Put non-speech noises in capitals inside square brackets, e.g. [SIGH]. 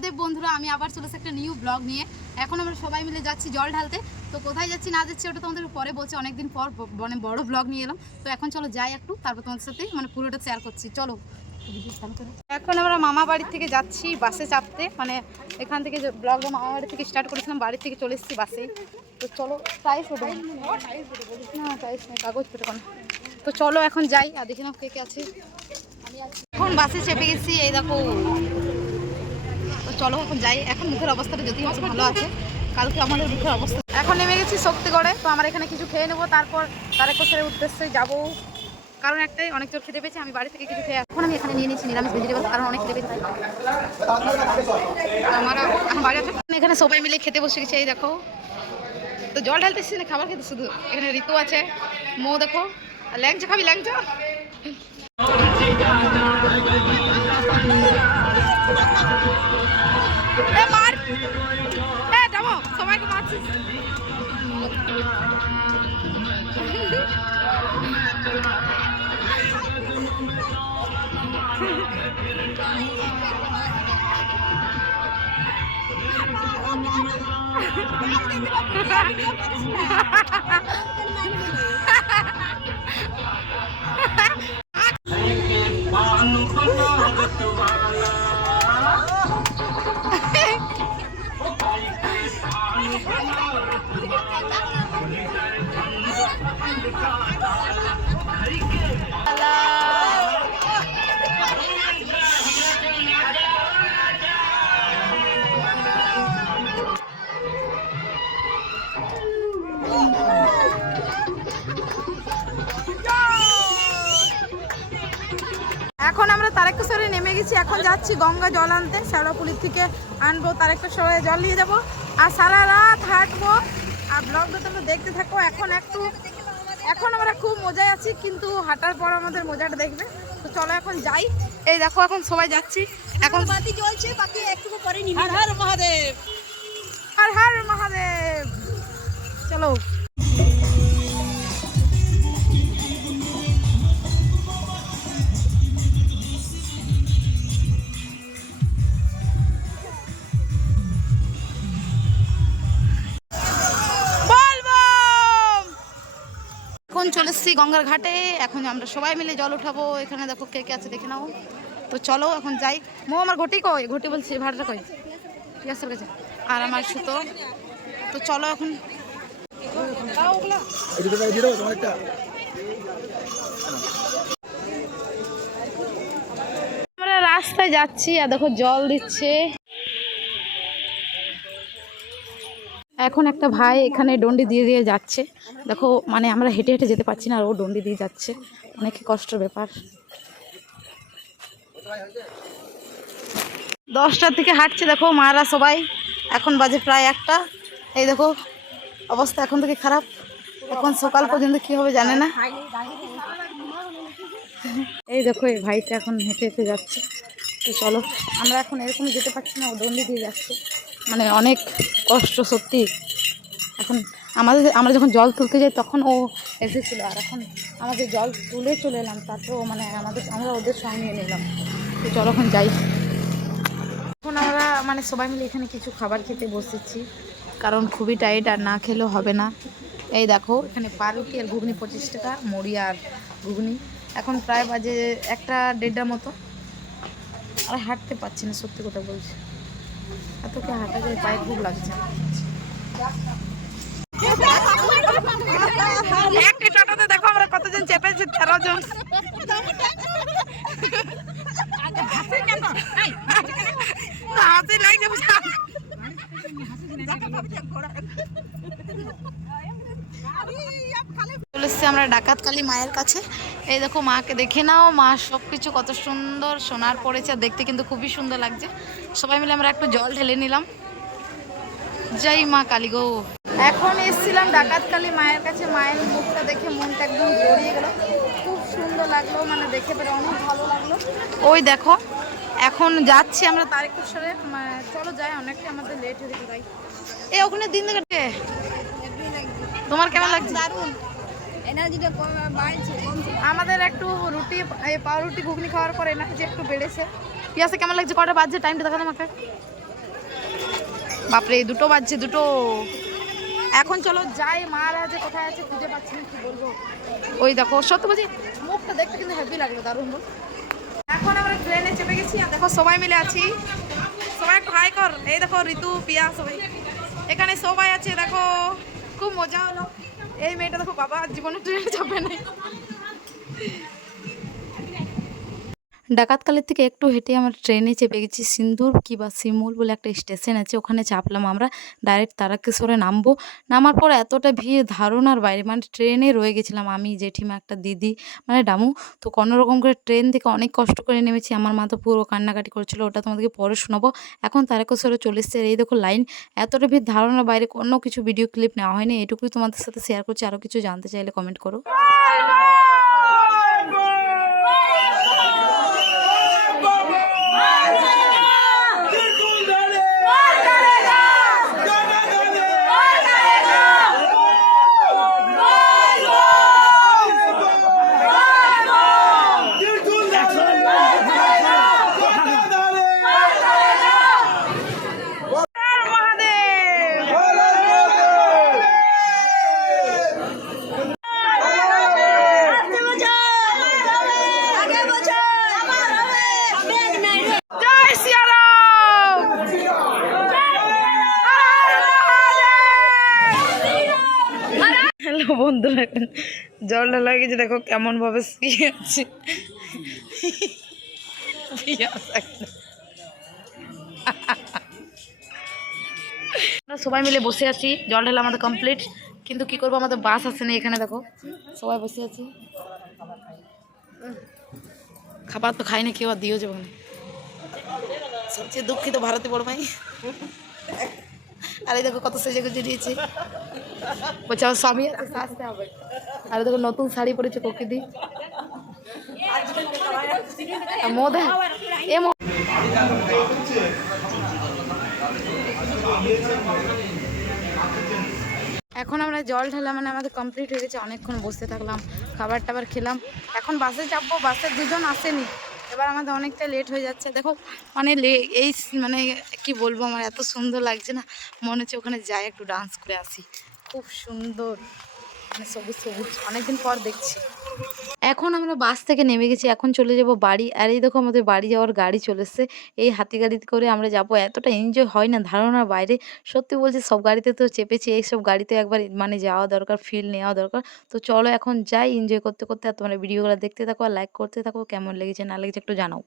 মহাদেব বন্ধুরা, আমি আবার চলেছি একটা নিউ ব্লগ নিয়ে। এখন আমরা সবাই মিলে যাচ্ছি জল ঢালতে। তো কোথায় যাচ্ছি না যাচ্ছি ওটা তোমাদের পরে বলছি, অনেকদিন পর মানে বড় ব্লগ নিয়ে এলাম। তো এখন চলো যাই একটু, তারপর তোমাদের সাথে মানে পুরোটা শেয়ার করছি। চলো। এখন আমরা মামা বাড়ির থেকে যাচ্ছি বাসে চাপতে। মানে এখান থেকে ব্লগটা মামা বাড়ি থেকে স্টার্ট করেছিলাম, বাড়ি থেকে চলে এসেছি বাসে তো চলো টাইস ওঠো না টাইস কাগজ তো চলো এখন যাই, আর দেখি না কে কে আছে। এখন বাসে চেপে গেছি, এই দেখো। চলো, এখন যাই। এখন মুখের অবস্থাটা যদি একটু ভালো আছে। কালকে আমাদের মুখের অবস্থা এখন নেমে গেছি শক্তিগড়ে। তো আমরা এখানে কিছু খেয়ে নেব, তারপর তারেক কোষের উদ্দেশ্যে যাব। কারণ একটাই, অনেক জোর খেতে পেয়েছি, আমি বাড়ি থেকে কিছু খেয়ে এখন আমি এখানে নিয়ে নিচ্ছি নিরামিষ ভেজিটেবল, কারণ অনেক খেতে পেয়েছি। আমরা বাড়ি এখানে সবাই মিলে খেতে বসে গেছি, এই দেখো। তো জল ঢালতে এসেছি না খাবার খেতে, শুধু এখানে ঋতু আছে। মৌ দেখো। ল্যাংচা খাবি, ল্যাংচা? এ মার। এ যাব সবাইকে মারছিস এখন [LAUGHS] গেছি এখন যাচ্ছি গঙ্গা জল আনতে। শ্যাওড়াপুলির থেকে আনব তারেকেশ্বরে জল নিয়ে যাব। আর সারা রাত হাঁটবো। আর ব্লগটা তোমরা দেখতে থাকো এখন একটু এখন আমরা খুব মজায় আছি কিন্তু হাঁটার পর আমাদের মজাটা দেখবে। তো চলো এখন যাই। এই দেখো এখন সবাই যাচ্ছি। এখন বাতি জ্বলছে বাকি একটু পরে নিবি। হর হর মহাদেব। হর হর মহাদেব। চলো। চলে এসেছি গঙ্গার ঘাটে। এখন আমরা সবাই মিলে জল উঠাবো। এখানে দেখো কে কে আছে দেখে নাও। তো চলো এখন যাই। মো, আমার ঘটি কই? ঘটি বলছি, ভাড়াটা কই? আছে গেছে আর আমার সুতো। তো চলো এখন। আমরা রাস্তায় যাচ্ছি, আর দেখো জল দিচ্ছে। এখন একটা ভাই এখানে ডন্ডি দিয়ে দিয়ে যাচ্ছে। দেখো মানে আমরা হেঁটে হেঁটে যেতে পারছি না, আর ও ডন্ডি দিয়ে যাচ্ছে। অনেক কষ্টের ব্যাপার। দশটার থেকে হাঁটছে, দেখো মারা সবাই। এখন বাজে প্রায় একটা। এই দেখো, অবস্থা এখন থেকে খারাপ। এখন সকাল পর্যন্ত কি হবে জানে না। এই দেখো, এই ভাইটা এখন হেঁটে হেঁটে যাচ্ছে। তো চলো, আমরা এখন এরকম যেতে পারছি না, ও দণ্ডি দিয়ে যাচ্ছে। মানে অনেক কষ্ট সত্যি। এখন আমাদের, আমরা যখন জল তুলতে যাই তখন ও এসেছিল। আর এখন আমাদের জল তুলে চলে এলাম। তারপর ও মানে আমাদের, আমরা ওদের সঙ্গে নিলাম। তো চলো এখন যাই। এখন আমরা মানে সবাই মিলে এখানে কিছু খাবার খেতে বসেছি। কারণ খুবই টাইট আর না খেলেও হবে না। এই দেখো, এখানে পাউরুটি আর ঘুগনি পঁচিশ টাকা, মুড়ি আর ঘুগনি। এখন প্রায় বাজে একটা দেড়টার মতো। আর হাঁটতে পারছি না, সত্যি কথা বলছি। এত কি হাঁটা যায়? পায়ে খুব লাগছে। একটি টোটোতে দেখো আমরা কতজন চেপেছি তেরো জন। লাগছে বুঝা। এসছি আমরা ডাকাতকালী মায়ের কাছে। এই দেখো মাকে দেখে নাও। মা সব কিছু কত সুন্দর সোনার পড়েছে দেখতে কিন্তু খুবই সুন্দর লাগছে। সবাই মিলে আমরা একটু জল ঢেলে নিলাম। জয় মা কালী গো। এখন এসেছিলাম ডাকাতকালী মায়ের কাছে। মায়ের মুখটা দেখে মনটা একদম জড়িয়ে গেল। খুব সুন্দর লাগল মানে দেখে পেরে অনেক ভালো লাগল। ওই দেখো, এখন যাচ্ছি আমরা তারেকেশ্বরে। মা- চলো যাই, অনেকটা আমাদের লেট হয়ে গেছে যাই এ, ওখানে দিন দেখে তোমার কেমন লাগছে? দারুণ এনার্জিটা বাড়ছে আমাদের একটু রুটি পাউরুটি, ঘুগনি খাওয়ার পর এনার্জি একটু বেড়েছে। পিয়াসে, কেমন লাগছে? কটা বাজছে? টাইমটা দেখাতে আমাকে। বাপরে, দুটো বাজছে, দুটো। এখন চলো যাই মহারাজে কোথায় আছে খুঁজে পাচ্ছি না, কি বলব। ওই দেখো, সত্য বলছি, মুখটা দেখতে কিন্তু হ্যাপি লাগল, দারুণ। এখন আমরা ট্রেনে চেপে গেছি, আর দেখো সবাই মিলে আছি। সবাই একটু হাই কর। এই দেখো, ঋতু, পিয়া, সবাই। এখানে সবাই আছে, দেখো। খুব মজা হলো। এই মেয়েটা দেখো বাবা জীবনে ট্রেনে চাপে নাই ডাকাতকালের থেকে একটু হেঁটে আমরা ট্রেনে চেপে গেছি। সিন্দুর কি বা শিমুল বলে একটা স্টেশন আছে, ওখানে চাপলাম আমরা। ডাইরেক্ট তারাকেশ্বরে নামবো। নামার পর এতটা ভিড়, ধারণার বাইরে মানে ট্রেনে রয়ে গেছিলাম আমি, জেঠিমা, একটা দিদি মানে ডামু। তো কোনো রকম করে ট্রেন থেকে অনেক কষ্ট করে নেমেছি। আমার মা তো পুরো কান্নাকাটি করছিল, ওটা তোমাদেরকে পরে শোনাবো। এখন তারাকেশ্বরে চলে এসছে। এই দেখো লাইন। এতটা ভিড়, ধারণার বাইরে কোনো কিছু ভিডিও ক্লিপ নেওয়া হয়নি। এটুকুই তোমাদের সাথে শেয়ার করছি। আরও কিছু জানতে চাইলে কমেন্ট করো। বন্ধুরা জলটা লাগিয়েছে, দেখো কেমন ভাবে শুয়ে আছে। আমরা সবাই মিলে বসে আছি জল ঢালা আমাদের কমপ্লিট কিন্তু কি করব, আমাদের বাস আসেনি এখানে, দেখো। সবাই বসে আছি। খাবার তো খাইনি, কেউ আর দিও যাব না। সবচেয়ে দুঃখিত ভারতে বড় ভাই। আরে দেখো কত সেজে গুজে দিয়েছে। বলছে, আমার স্বামী আছে সাজতে হবে। আরে দেখো নতুন শাড়ি পরেছে কোকিদি আর মো এ এখন আমরা জল ঢালা মানে আমাদের কমপ্লিট হয়ে গেছে। অনেকক্ষণ বসে থাকলাম খাবার টাবার খেলাম। এখন বাসে চাপবো, বাসে দুজন আসেনি। এবার আমাদের অনেকটা লেট হয়ে যাচ্ছে। দেখো মানে এই মানে কি বলব আমার, এত সুন্দর লাগছে না। মনে হচ্ছে ওখানে যাই একটু ডান্স করে আসি। খুব সুন্দর। মানে সবুজ সবুজ। অনেকদিন পর দেখছি। এখন আমরা বাস থেকে নেমে গেছি, এখন চলে যাব বাড়ি। আর এই দেখো আমাদের বাড়ি যাওয়ার গাড়ি চলে এই হাতি গাড়িতে করে আমরা যাব। এতটা এনজয় হয় না ধারণার বাইরে। সত্যি বলছি, সব গাড়িতে তো চেপেছি। এইসব গাড়িতে একবার মানে যাওয়া দরকার ফিল নেওয়া দরকার। তো চলো এখন যাই এনজয় করতে করতে। আর তোমরা ভিডিওগুলো দেখতে থাকো আর লাইক করতে থাকো। কেমন লেগেছে, না লেগেছে একটু জানাও।